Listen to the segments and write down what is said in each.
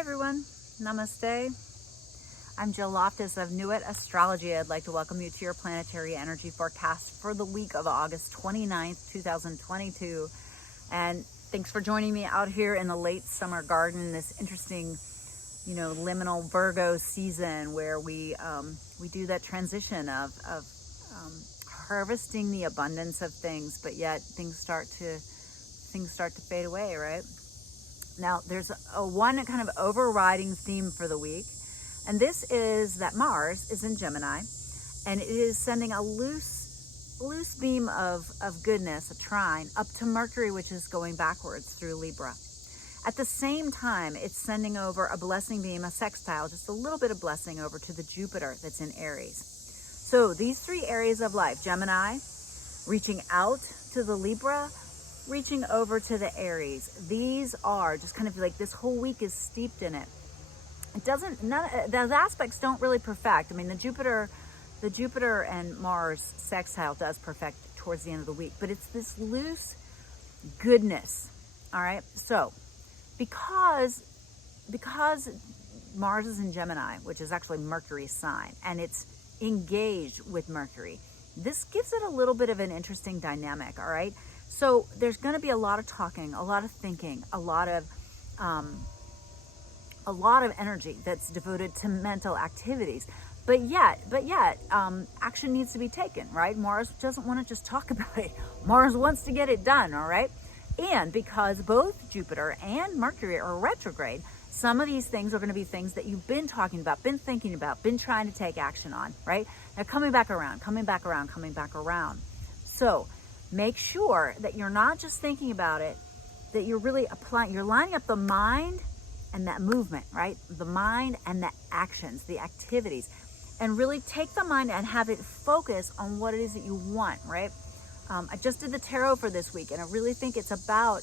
Hi everyone, namaste. I'm Jill Loftus of Nuit Astrology. I'd like to welcome you to your planetary energy forecast for the week of August 29th, 2022. And thanks for joining me out here in the late summer garden, this interesting, liminal Virgo season where we do that transition of harvesting the abundance of things, but yet things start to fade away, right? Now, there's one kind of overriding theme for the week, and this is that Mars is in Gemini, and it is sending a loose beam of goodness, a trine, up to Mercury, which is going backwards through Libra. At the same time, it's sending over a blessing beam, a sextile, just a little bit of blessing over to the Jupiter that's in Aries. So these three areas of life, Gemini, reaching out to the Libra, reaching over to the Aries. These are just kind of like this whole week is steeped in it. Those aspects don't really perfect. I mean, the Jupiter and Mars sextile does perfect towards the end of the week, but it's this loose goodness. All right. So because Mars is in Gemini, which is actually Mercury's sign, and it's engaged with Mercury, this gives it a little bit of an interesting dynamic. All right. So there's going to be a lot of talking, a lot of thinking, a lot of energy that's devoted to mental activities. But yet, action needs to be taken, right? Mars doesn't want to just talk about it. Mars wants to get it done, all right? And because both Jupiter and Mercury are retrograde, some of these things are going to be things that you've been talking about, been thinking about, been trying to take action on, right? They're coming back around. So make sure that you're not just thinking about it, that you're really you're lining up the mind and that movement, right? The mind and the actions, the activities, and really take the mind and have it focus on what it is that you want, right? I just did the tarot for this week, and I really think it's about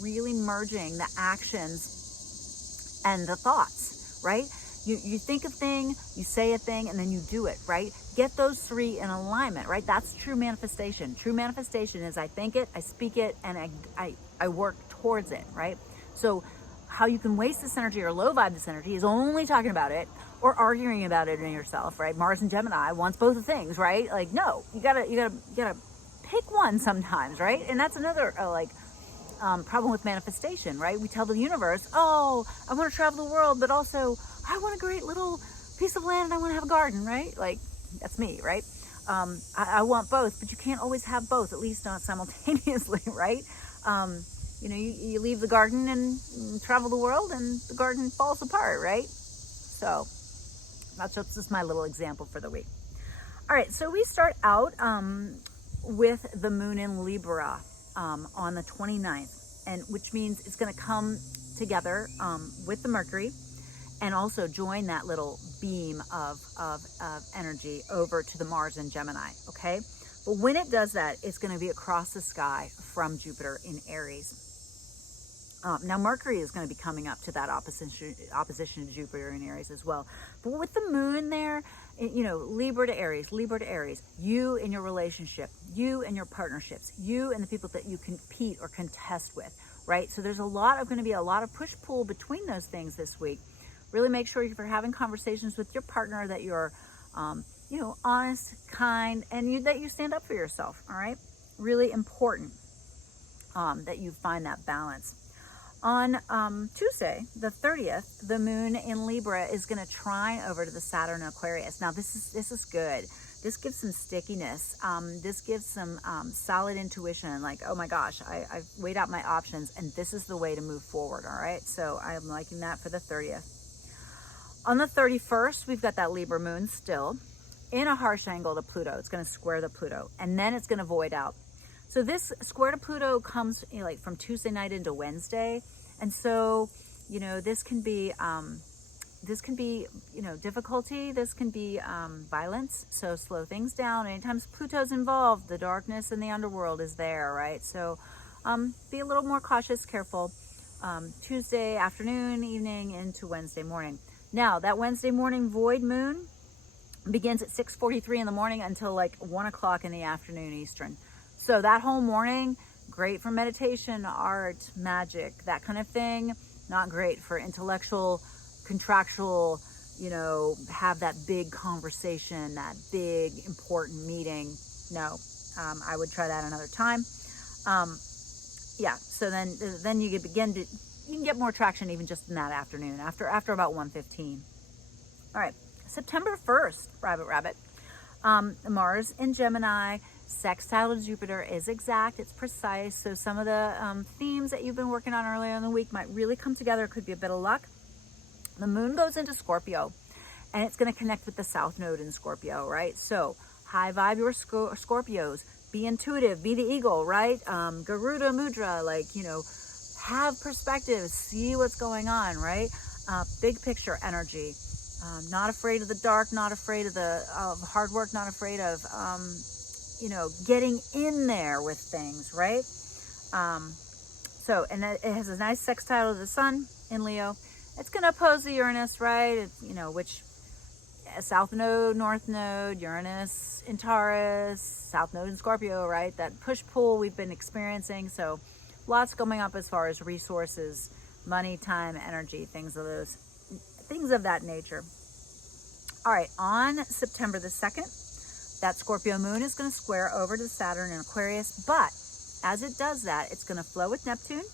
really merging the actions and the thoughts, right? You think a thing, you say a thing, and then you do it, right? Get those three in alignment, right? That's true manifestation. True manifestation is I think it, I speak it, and I work towards it, right? So how you can waste this energy or low vibe this energy is only talking about it or arguing about it in yourself, right? Mars and Gemini wants both of things, right? Like, no, you gotta pick one sometimes, right? And that's another problem with manifestation, right? We tell the universe, oh, I want to travel the world, but also I want a great little piece of land and I want to have a garden, right? Like, that's me, right? I want both, but you can't always have both, at least not simultaneously, right? You leave the garden and travel the world and the garden falls apart, right? So that's just my little example for the week. All right, so we start out with the moon in Libra on the 29th, and which means it's going to come together with the Mercury and also join that little beam of energy over to the Mars and Gemini, okay? But when it does that, it's going to be across the sky from Jupiter in Aries. Now, Mercury is going to be coming up to that opposition to Jupiter in Aries as well. But with the moon there, Libra to Aries, you and your relationship, you and your partnerships, you and the people that you compete or contest with, right? So there's going to be a lot of push-pull between those things this week. Really make sure if you're having conversations with your partner that you're, honest, kind, and that you stand up for yourself, all right? Really important that you find that balance. On Tuesday, the 30th, the moon in Libra is going to trine over to the Saturn and Aquarius. Now, this is good. This gives some stickiness. This gives some solid intuition, like, oh my gosh, I've weighed out my options, and this is the way to move forward, all right? So I'm liking that for the 30th. On the 31st, we've got that Libra moon still in a harsh angle to Pluto. It's going to square the Pluto, and then it's going to void out. So this square to Pluto comes from Tuesday night into Wednesday. And so, this can be difficulty. This can be violence. So slow things down. Anytime Pluto's involved, the darkness and the underworld is there, right? So be a little more cautious, careful. Tuesday afternoon, evening into Wednesday morning. Now, that Wednesday morning void moon begins at 6:43 in the morning until 1 o'clock in the afternoon Eastern. So that whole morning, great for meditation, art, magic, that kind of thing. Not great for intellectual, contractual, have that big conversation, that big important meeting. No, I would try that another time. Yeah, so then you can get more traction even just in that afternoon, after about 1:15. All right, September 1st, rabbit. Mars in Gemini, sextile to Jupiter is exact, it's precise. So some of the themes that you've been working on earlier in the week might really come together. It could be a bit of luck. The moon goes into Scorpio, and it's going to connect with the South Node in Scorpio, right? So high vibe your Scorpios. Be intuitive, be the eagle, right? Garuda Mudra, have perspective, see what's going on, right? Big picture energy. Not afraid of the dark, not afraid of hard work, not afraid of, getting in there with things, right? And it has a nice sextile to the sun in Leo. It's going to oppose the Uranus, right? It's, which South Node, North Node, Uranus in Taurus, South Node in Scorpio, right? That push-pull we've been experiencing. So lots coming up as far as resources, money, time, energy, things of that nature. All right, on September the 2nd, that Scorpio moon is going to square over to Saturn in Aquarius, but as it does that, it's going to flow with Neptune,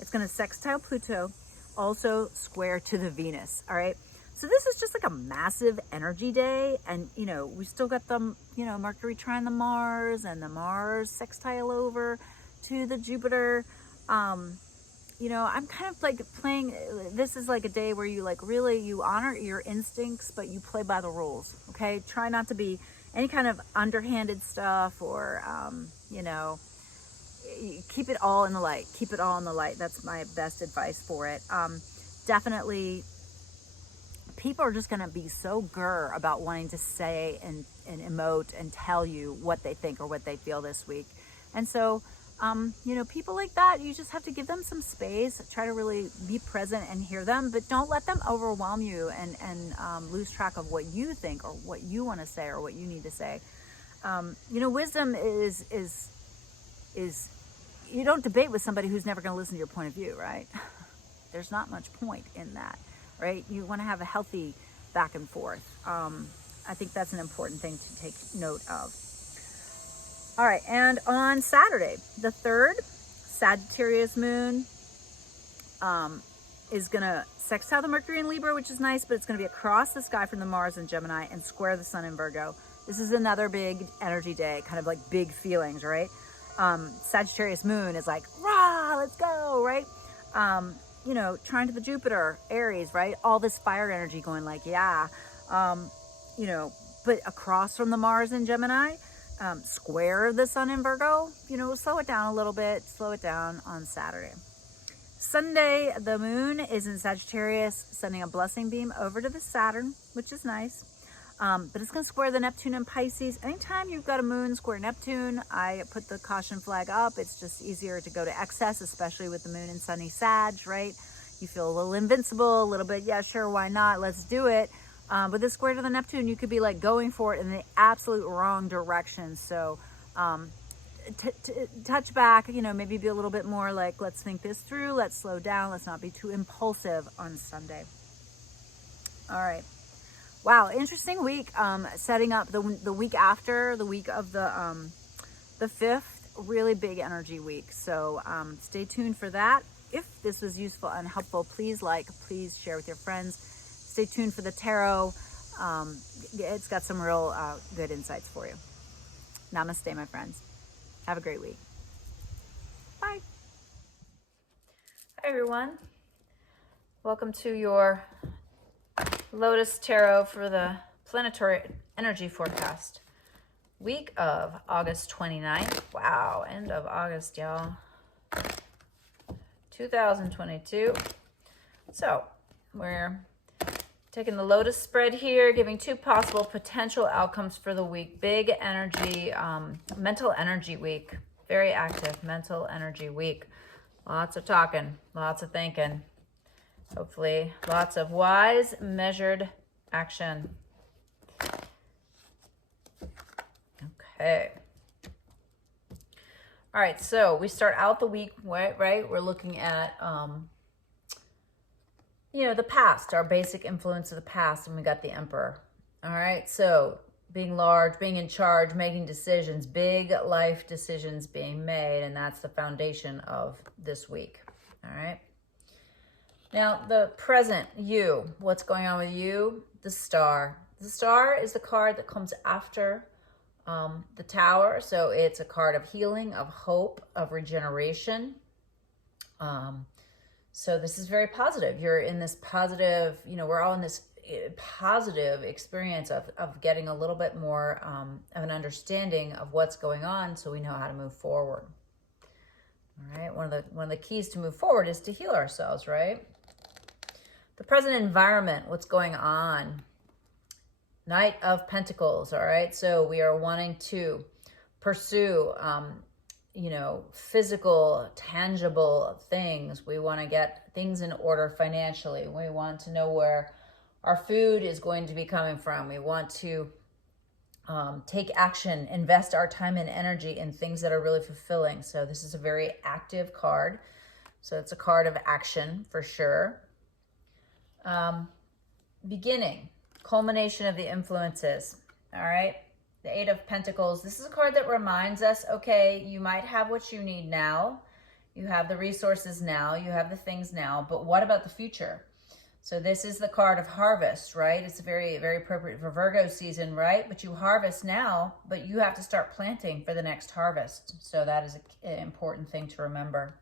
it's going to sextile Pluto, also square to the Venus, all right? So this is just like a massive energy day, and, we still got the, Mercury trine the Mars, and the Mars sextile over to the Jupiter. I'm kind of like playing, this is like a day where you you honor your instincts, but you play by the rules, okay? Try not to be any kind of underhanded stuff or, keep it all in the light. Keep it all in the light. That's my best advice for it. Definitely, people are just going to be so grr about wanting to say and emote and tell you what they think or what they feel this week. And so, people like that, you just have to give them some space, try to really be present and hear them, but don't let them overwhelm you and lose track of what you think or what you want to say or what you need to say. Wisdom is you don't debate with somebody who's never going to listen to your point of view, right? There's not much point in that, right? You want to have a healthy back and forth. I think that's an important thing to take note of. All right, and on Saturday, the 3rd, Sagittarius Moon is going to sextile the Mercury in Libra, which is nice, but it's going to be across the sky from the Mars in Gemini and square the Sun in Virgo. This is another big energy day, kind of like big feelings, right? Sagittarius Moon is like, rah, let's go, right? Trine to the Jupiter, Aries, right? All this fire energy going like, yeah. But across from the Mars in Gemini, square the Sun in Virgo, slow it down a little bit, slow it down on Saturday. Sunday, the moon is in Sagittarius, sending a blessing beam over to the Saturn, which is nice. But it's going to square the Neptune in Pisces. Anytime you've got a moon square Neptune, I put the caution flag up. It's just easier to go to excess, especially with the moon in sunny Sag, right? You feel a little invincible, a little bit, yeah, sure, why not? Let's do it. But this square to the Neptune, you could be like going for it in the absolute wrong direction. So touch back, maybe be a little bit more like, let's think this through. Let's slow down. Let's not be too impulsive on Sunday. All right. Wow, interesting week. Setting up the week after, the week of the 5th, really big energy week. So stay tuned for that. If this was useful and helpful, please please share with your friends. Stay tuned for the tarot. It's got some real good insights for you. Namaste, my friends. Have a great week. Bye. Hi, everyone. Welcome to your Lotus Tarot for the Planetary Energy Forecast. Week of August 29th. Wow, end of August, y'all. 2022. So, we're taking the Lotus spread here, giving 2 possible potential outcomes for the week. Big energy, mental energy week. Very active mental energy week. Lots of talking, lots of thinking. Hopefully, lots of wise, measured action. Okay. All right, so we start out the week, right? We're looking at you know, the past, our basic influence of the past, and we got the Emperor. All right, so being large, being in charge, making decisions, big life decisions being made, and that's the foundation of this week. All right. Now, the present, you, what's going on with you? The Star. The Star is the card that comes after the Tower, so it's a card of healing, of hope, of regeneration. So this is very positive. You're in this positive, you know, we're all in this positive experience of getting a little bit more of an understanding of what's going on, so we know how to move forward. All right, one of the keys to move forward is to heal ourselves, right? The present environment, what's going on? Knight of Pentacles, all right? So we are wanting to pursue, you know, physical, tangible things. We want to get things in order financially. We want to know where our food is going to be coming from. We want to take action, invest our time and energy in things that are really fulfilling. So this is a very active card. So it's a card of action for sure. Beginning, culmination of the influences. All right. The Eight of Pentacles. This is a card that reminds us, okay, you might have what you need now. You have the resources now. You have the things now. But what about the future? So this is the card of harvest, right? It's very, very appropriate for Virgo season, right? But you harvest now, but you have to start planting for the next harvest. So that is an important thing to remember.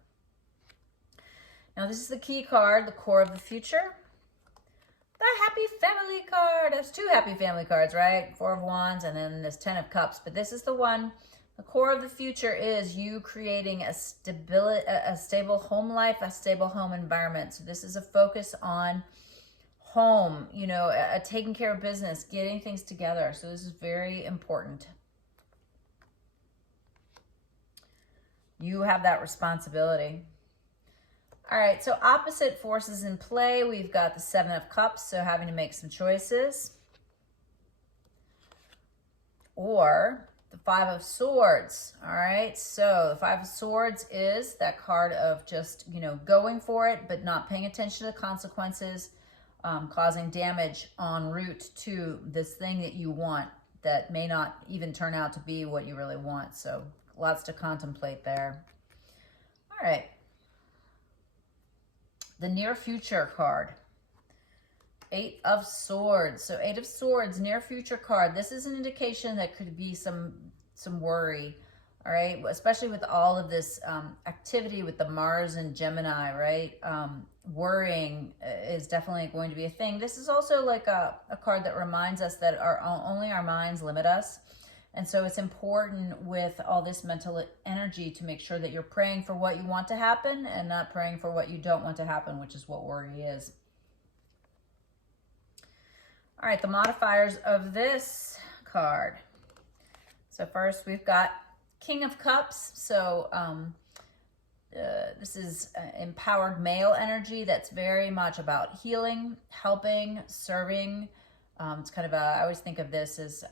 Now, this is the key card, the core of the future. The Happy Family card. There's two Happy Family cards, right? Four of Wands and then this 10 of Cups. But this is the one, the core of the future is you creating a stable home life, a stable home environment. So this is a focus on home, you know, taking care of business, getting things together. So this is very important. You have that responsibility. All right, so opposite forces in play. We've got the Seven of Cups, so having to make some choices. Or the Five of Swords, all right? So the Five of Swords is that card of just, you know, going for it, but not paying attention to the consequences, causing damage en route to this thing that you want that may not even turn out to be what you really want. So lots to contemplate there. All right. The near future card, Eight of Swords. So Eight of Swords, near future card. This is an indication that could be some worry, all right? Especially with all of this activity with the Mars and Gemini, right? Worrying is definitely going to be a thing. This is also like a card that reminds us that only our minds limit us. And so it's important with all this mental energy to make sure that you're praying for what you want to happen and not praying for what you don't want to happen, which is what worry is. All right, the modifiers of this card. So first we've got King of Cups. So this is empowered male energy that's very much about healing, helping, serving. It's kind of I always think of this as...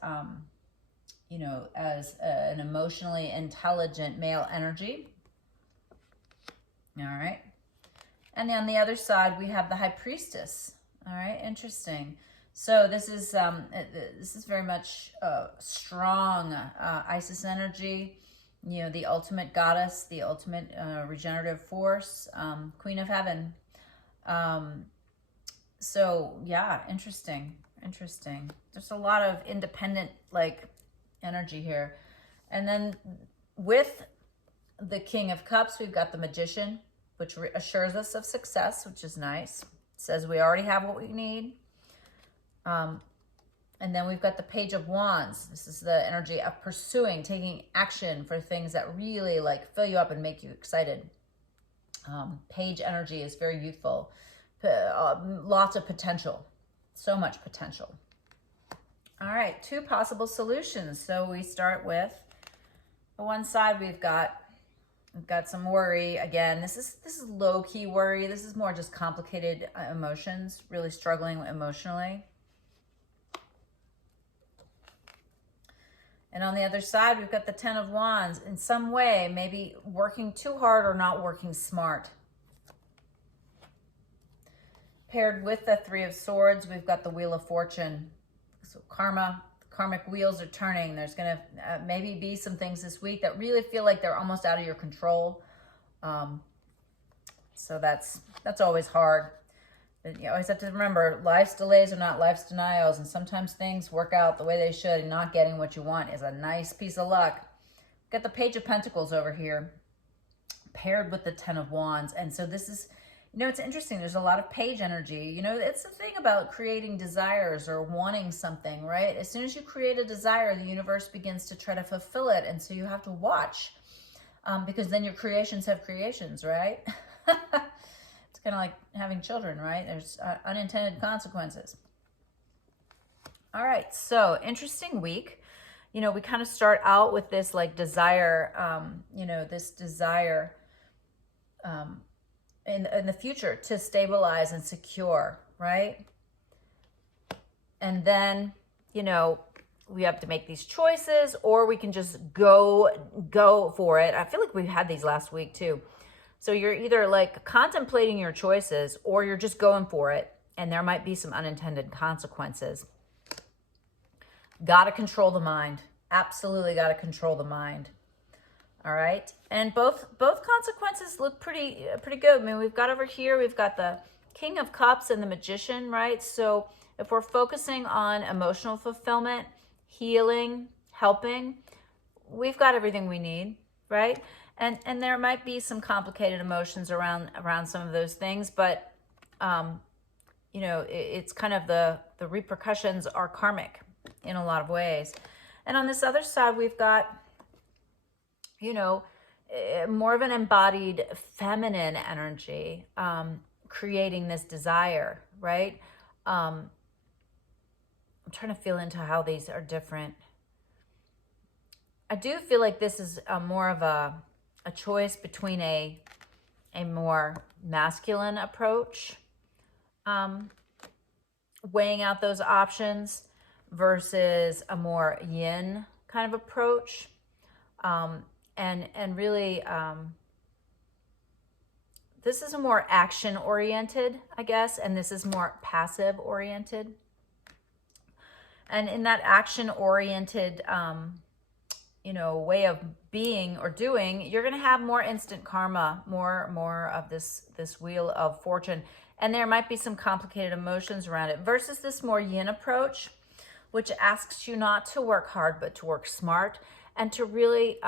you know, as an emotionally intelligent male energy. All right. And then on the other side, we have the High Priestess. All right, interesting. So this is very much strong Isis energy, you know, the ultimate goddess, the ultimate regenerative force, Queen of Heaven. So yeah, interesting. There's a lot of independent, like, energy here. And then with the King of Cups, we've got the Magician, which assures us of success, which is nice. It says we already have what we need. And then we've got the Page of Wands. This is the energy of pursuing, taking action for things that really like fill you up and make you excited. Page energy is very youthful. Lots of potential. So much potential. All right, two possible solutions. So we start with the one side. We've got some worry. Again, this is low-key worry. This is more just complicated emotions, really struggling emotionally. And on the other side, we've got the Ten of Wands. In some way, maybe working too hard or not working smart. Paired with the Three of Swords, we've got the Wheel of Fortune. So karmic wheels are turning. There's going to maybe be some things this week that really feel like they're almost out of your control. So that's always hard. But you always have to remember, life's delays are not life's denials, and sometimes things work out the way they should, and not getting what you want is a nice piece of luck. Got the Page of Pentacles over here, paired with the Ten of Wands. And so this is, you know, it's interesting. There's a lot of page energy. You know, it's the thing about creating desires or wanting something, right? As soon as you create a desire, the universe begins to try to fulfill it. And so you have to watch, because then your creations have creations, right? It's kind of like having children, right? There's unintended consequences. All right, so interesting week. You know, we kind of start out with this like desire, you know, this desire in the future to stabilize and secure, right? And then, you know, we have to make these choices, or we can just go for it. I feel like we had these last week too. So you're either like contemplating your choices, or you're just going for it, and there might be some unintended consequences. Got to control the mind. Absolutely got to control the mind. All right. And both consequences look pretty good. I mean, we've got over here, we've got the King of Cups and the Magician, right? So if we're focusing on emotional fulfillment, healing, helping, we've got everything we need, right? And there might be some complicated emotions around some of those things, but you know, it's kind of the repercussions are karmic in a lot of ways. And on this other side, we've got, you know, more of an embodied feminine energy, creating this desire, right? I'm trying to feel into how these are different. I do feel like this is more of a choice between a more masculine approach, weighing out those options, versus a more yin kind of approach. And really, this is a more action oriented, I guess, and this is more passive oriented. And in that action oriented, you know, way of being or doing, you're going to have more instant karma, more of this Wheel of Fortune. And there might be some complicated emotions around it, versus this more yin approach, which asks you not to work hard, but to work smart, and to really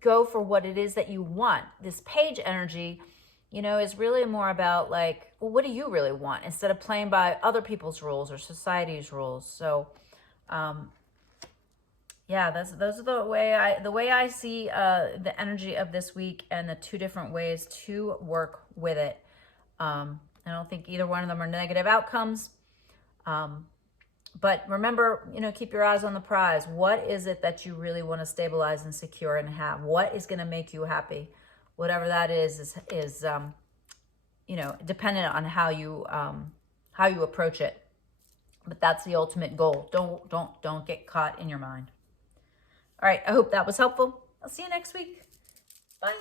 go for what it is that you want. This page energy, you know, is really more about like, well, what do you really want, instead of playing by other people's rules or society's rules. So, yeah, those are the way I see the energy of this week, and the two different ways to work with it. I don't think either one of them are negative outcomes. But remember, you know, keep your eyes on the prize. What is it that you really want to stabilize and secure and have? What is going to make you happy? Whatever that is you know, dependent on how you approach it. But that's the ultimate goal. Don't get caught in your mind. All right, I hope that was helpful. I'll see you next week. Bye.